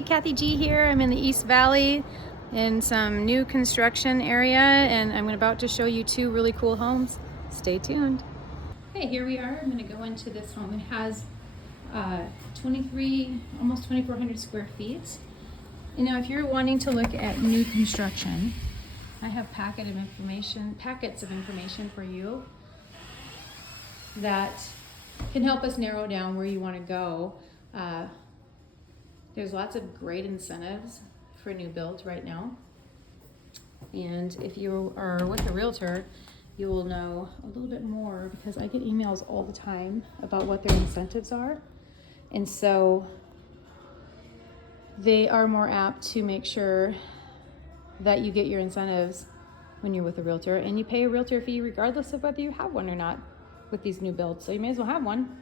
Hey, Kathy G here. I'm in the East Valley in some new construction area, and I'm about to show you two really cool homes. Stay tuned. Okay, here we are. I'm going to go into this home. It has 23, almost 2,400 square feet. You know, if you're wanting to look at new construction, I have packets of information for you that can help us narrow down where you want to go. There's lots of great incentives for new builds right now. And if you are with a realtor, you will know a little bit more because I get emails all the time about what their incentives are. And so they are more apt to make sure that you get your incentives when you're with a realtor, and you pay a realtor fee regardless of whether you have one or not with these new builds. So you may as well have one.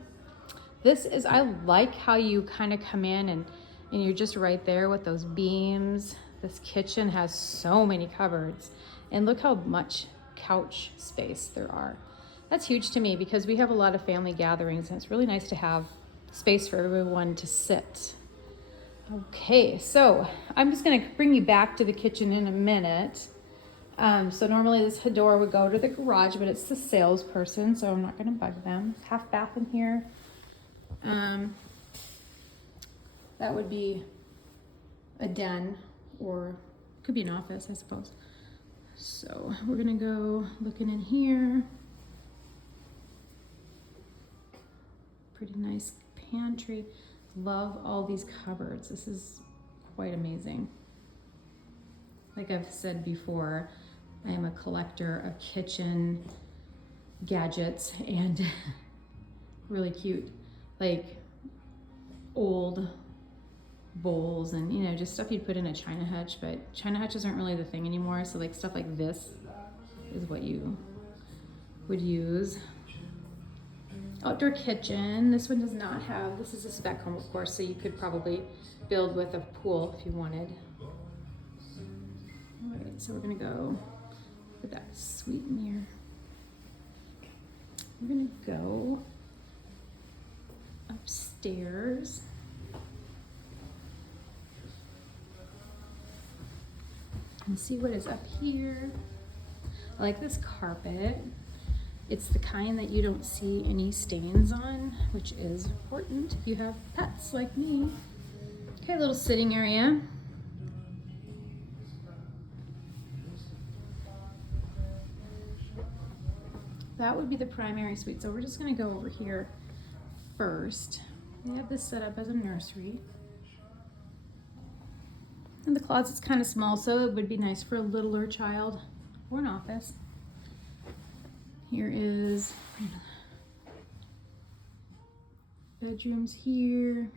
I like how you kind of come in and you're just right there with those beams. This kitchen has so many cupboards, and look how much couch space there are. That's huge to me because we have a lot of family gatherings, and it's really nice to have space for everyone to sit. Okay, so I'm just gonna bring you back to the kitchen in a minute. So normally this door would go to the garage, but it's the salesperson, so I'm not gonna bug them. Half bath in here. That would be a den, or could be an office, I suppose. So we're gonna go looking in here. Pretty nice pantry. Love all these cupboards. This is quite amazing. Like I've said before, I am a collector of kitchen gadgets and really cute, like old bowls and, you know, just stuff you'd put in a china hutch, but china hutches aren't really the thing anymore. So like stuff like this is what you would use. Outdoor kitchen. This one does not have, this is a spec home, of course, so you could probably build with a pool if you wanted. All right, so we're gonna go with that suite mirror. We're gonna go upstairs. And see what is up here. I like this carpet. It's the kind that you don't see any stains on, which is important if you have pets like me. Okay, a little sitting area. That would be the primary suite. So we're just gonna go over here first. We have this set up as a nursery. And the closet's kind of small, so it would be nice for a littler child or an office. Here is bedrooms here.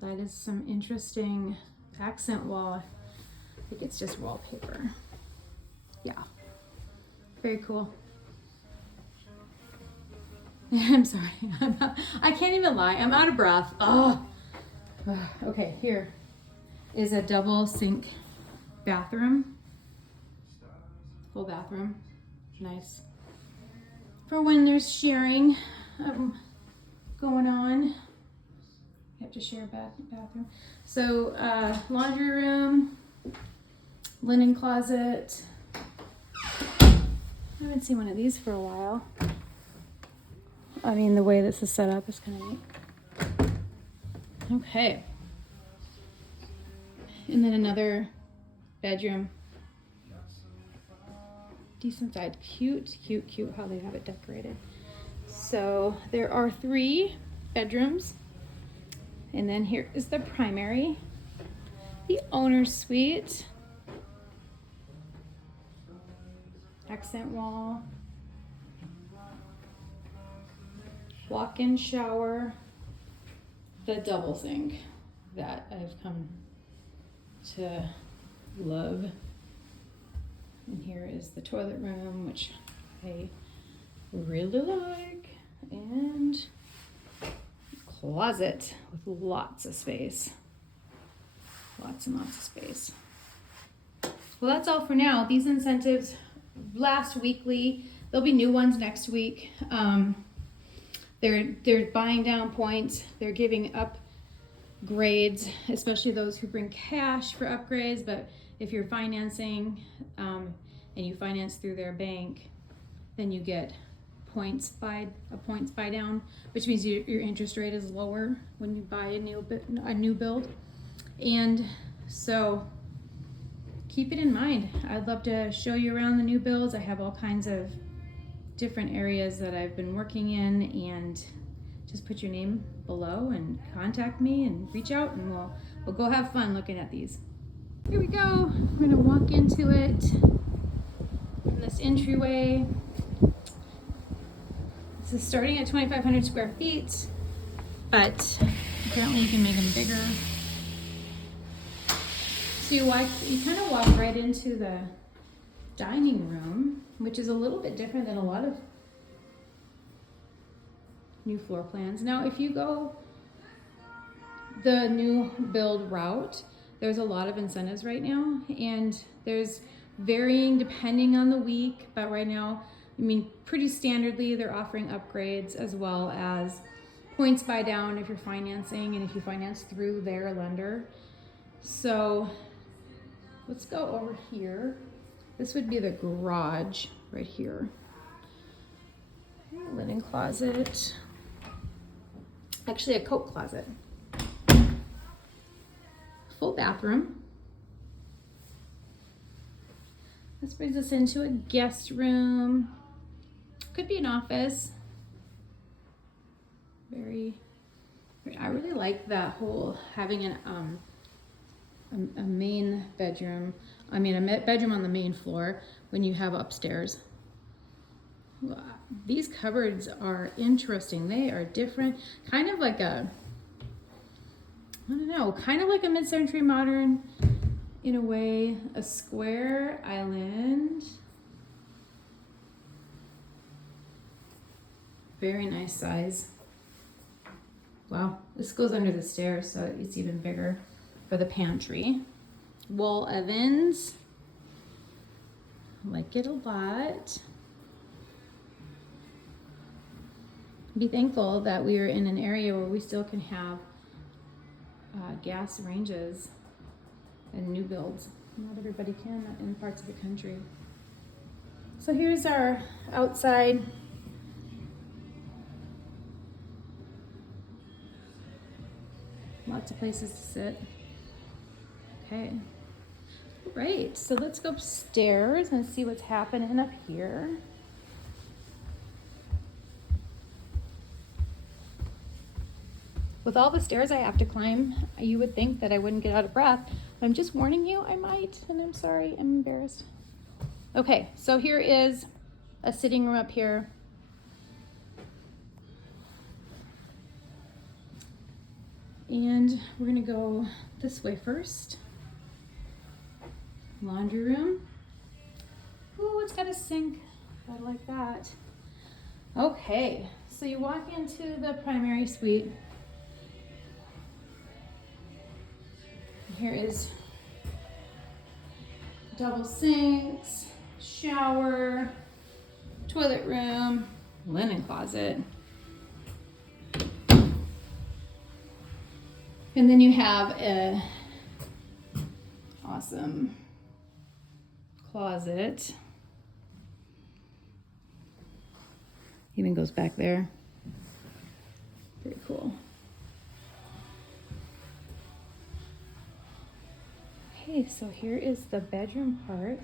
That is some interesting accent wall. I think it's just wallpaper. Yeah, very cool. I'm sorry, I can't even lie. I'm out of breath. Oh, okay, here is a double sink bathroom, full bathroom. Nice for when there's sharing going on. You have to share a bathroom. So laundry room, linen closet. I haven't seen one of these for a while. I mean, the way this is set up is kind of neat. Okay. And then another bedroom. Decent size. Cute, cute, cute how they have it decorated. So there are 3 bedrooms. And then here is the primary. The owner's suite. Accent wall. Walk-in shower. The double sink that I've come to love. And here is the toilet room, which I really like, and closet with lots of space. Lots and lots of space. Well, that's all for now. These incentives last weekly. There'll be new ones next week. They're buying down points. They're giving up grades, especially those who bring cash for upgrades. But if you're financing and you finance through their bank, then you get points buy down, which means your interest rate is lower when you buy a new build. And so keep it in mind. I'd love to show you around the new builds. I have all kinds of different areas that I've been working in, and just put your name below and contact me and reach out, and we'll go have fun looking at these. Here we go. We're gonna walk into it from this entryway. This is starting at 2,500 square feet, but apparently you can make them bigger. So you kind of walk right into the dining room, which is a little bit different than a lot of new floor plans. Now, if you go the new build route, there's a lot of incentives right now, and there's varying depending on the week, but right now, I mean, pretty standardly, they're offering upgrades as well as points buy down if you're financing and if you finance through their lender. So let's go over here. This would be the garage right here. Linen closet. Actually, a coat closet. Full bathroom. This brings us into a guest room. Could be an office. I really like that whole having a main bedroom. I mean, a bedroom on the main floor when you have upstairs. These cupboards are interesting. They are different, kind of like a mid-century modern in a way, a square island. Very nice size. Wow, this goes under the stairs, so it's even bigger for the pantry. Wall ovens, like it a lot. Be thankful that we are in an area where we still can have gas ranges and new builds. Not everybody can in parts of the country. So here's our outside. Lots of places to sit. Okay. All right, so let's go upstairs and see what's happening up here. With all the stairs I have to climb, you would think that I wouldn't get out of breath. But I'm just warning you, I might, and I'm sorry, I'm embarrassed. Okay, so here is a sitting room up here. And we're gonna go this way first. Laundry room. Ooh, it's got a sink. I like that. Okay, so you walk into the primary suite. Here is double sinks, shower, toilet room, linen closet. And then you have a awesome closet. Even goes back there. Very cool. Okay, so here is the bedroom part.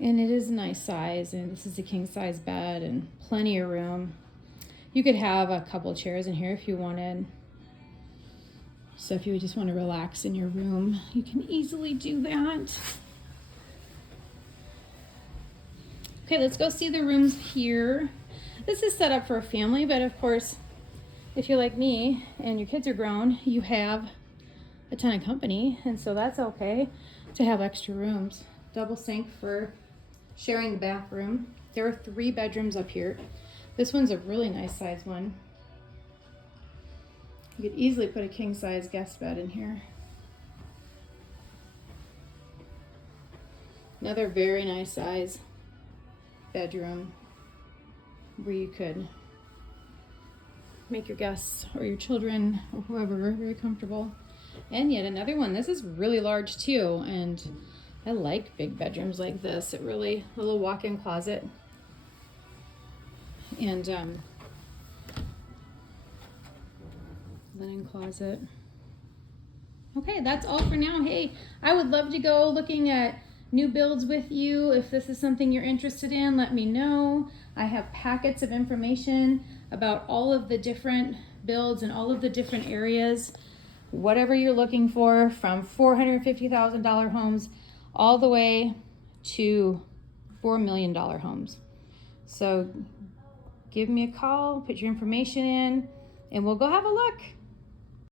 And it is a nice size, and this is a king size bed and plenty of room. You could have a couple chairs in here if you wanted. So if you just want to relax in your room, you can easily do that. Okay, let's go see the rooms here. This is set up for a family, but of course, if you're like me and your kids are grown, you have a ton of company, and so that's okay to have extra rooms. Double sink for sharing the bathroom. There are 3 bedrooms up here. This one's a really nice size one. You could easily put a king size guest bed in here. Another very nice size bedroom where you could make your guests or your children or whoever very comfortable. And yet another one. This is really large too, and I like big bedrooms like this. A little walk-in closet. And linen closet. Okay, that's all for now. Hey, I would love to go looking at new builds with you. If this is something you're interested in, let me know. I have packets of information about all of the different builds and all of the different areas. Whatever you're looking for, from $450,000 homes all the way to $4 million homes. So give me a call, put your information in, and we'll go have a look.